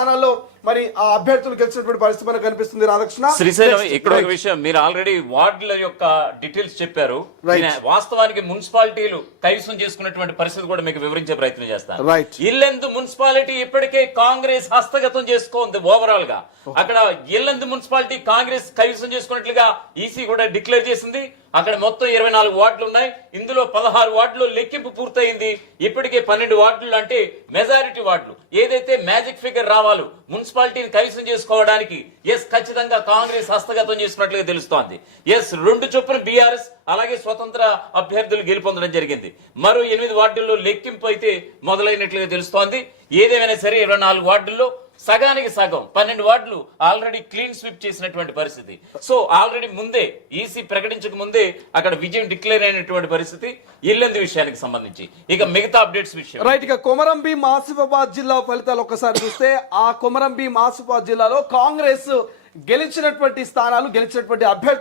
స్థానాల్లో మరి ఆ అభ్యర్థులు గెలిచినటువంటి పరిస్థితి మనకు కనిపిస్తుంది. రాధాకృష్ణ, శ్రీశైలం ఇక్కడ ఒక విషయం, మీరు ఆల్రెడీ వార్డుల యొక్క డీటెయిల్స్ చెప్పారు. వాస్తవానికి మున్సిపాలిటీలు కైవసం చేసుకున్నటువంటి పరిస్థితి కూడా మీకు వివరించే ప్రయత్నం చేస్తాను. ఇల్లెందు మున్సిపాలిటీ ఇప్పటికే కాంగ్రెస్ హస్తగతం చేసుకోంది. ఓవరాల్ గా అక్కడ ఇల్లెందు మున్సిపాలిటీ కాంగ్రెస్ కైవసం చేసుకున్నట్లుగా ఈసీ కూడా డిక్లేర్ చేసింది. అక్కడ మొత్తం 24 వార్డులు ఉన్నాయి. ఇందులో 16 వార్డులు లెక్కింపు పూర్తయింది. ఇప్పటికే 12 వార్డులు అంటే మెజారిటీ వార్డులు ఏదైతే మ్యాజిక్ ఫిగర్ రావాలో మున్సిపాలిటీని కైవసం చేసుకోవడానికి ఖచ్చితంగా కాంగ్రెస్ హస్తగతం చేసుకున్నట్లుగా తెలుస్తోంది. 2 చొప్పున బీఆర్ఎస్ అలాగే స్వతంత్ర అభ్యర్థులు గెలుపొందడం జరిగింది. మరో 8 వార్డుల్లో లెక్కింపు అయితే మొదలైనట్లుగా తెలుస్తోంది. ఏదేమైనా సరే 24 వార్డుల్లో సగానికి సగం 12 వార్డులు ఆల్రెడీ క్లీన్ స్వీప్ చేసినటువంటి పరిస్థితి. సో ఆల్రెడీ ముందే ఈసీ ప్రకటించక ముందే అక్కడ విజయం డిక్లేర్ అయినటువంటి పరిస్థితి ఇల్లెందు విషయానికి సంబంధించి. ఇక మిగతా అప్డేట్స్ విషయం రైట్. ఇక కొమరం భీం ఆసిఫాబాద్ జిల్లా ఫలితాలు ఒక్కసారి చూస్తే ఆ కొమరం భీం ఆసిఫాబాద్ జిల్లాలో కాంగ్రెస్ గెలిచినటువంటి స్థానాలు, గెలిచినటువంటి అభ్యర్థులు